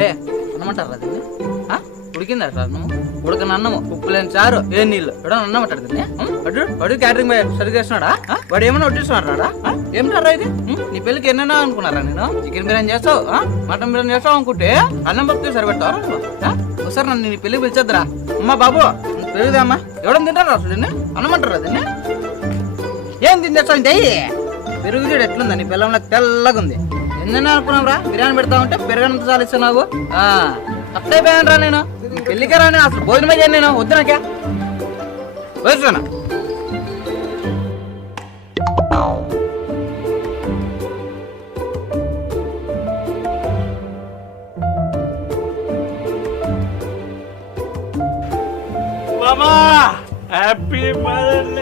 రే అన్నమంటారా దీన్ని? ఉడికిందా సార్ నువ్వు ఉడకని అన్నము ఉప్పు లేని చారు ఏ నీళ్ళు ఎడో అన్నమంటారు దీన్ని? వాడు క్యాటరింగ్ బాయ్ సరిగ్గా చేస్తున్నాడా? వాడు ఏమన్నా వడ్డిస్తున్నాడా? ఏమిటారా ఇది? నీ పెళ్ళికి ఎన్నైనా అనుకున్నారా నేను? చికెన్ బిర్యానీ చేస్తావు, మటన్ బిర్యానీ చేస్తావు అనుకుంటే అన్నం పక్కన సరిపెడతావా? ఒకసారి నన్ను నీ పెళ్ళికి పిలిచేద్దరా? అమ్మా బాబు పెరుగుదా అమ్మా ఎవడని తింటారా అసలు దీన్ని? అన్నమంటారా దీన్ని? ఏం తింటేస్తావు ఇంత పెరుగు చూడు ఎట్లుందా నీ పిల్లంలో తెల్లగా ఉంది. ఎన్నైనా అనుకున్నావురా బిర్యానీ పెడతా ఉంటే పెరగనంత చాలు ఇస్తున్నావు. అట్టయిపోయాను రా నేను పెళ్ళికే రాని అసలు భోజనమే చేయను నేను. వద్దు నాకే వస్తున్నా. మామా హ్యాపీ మదర్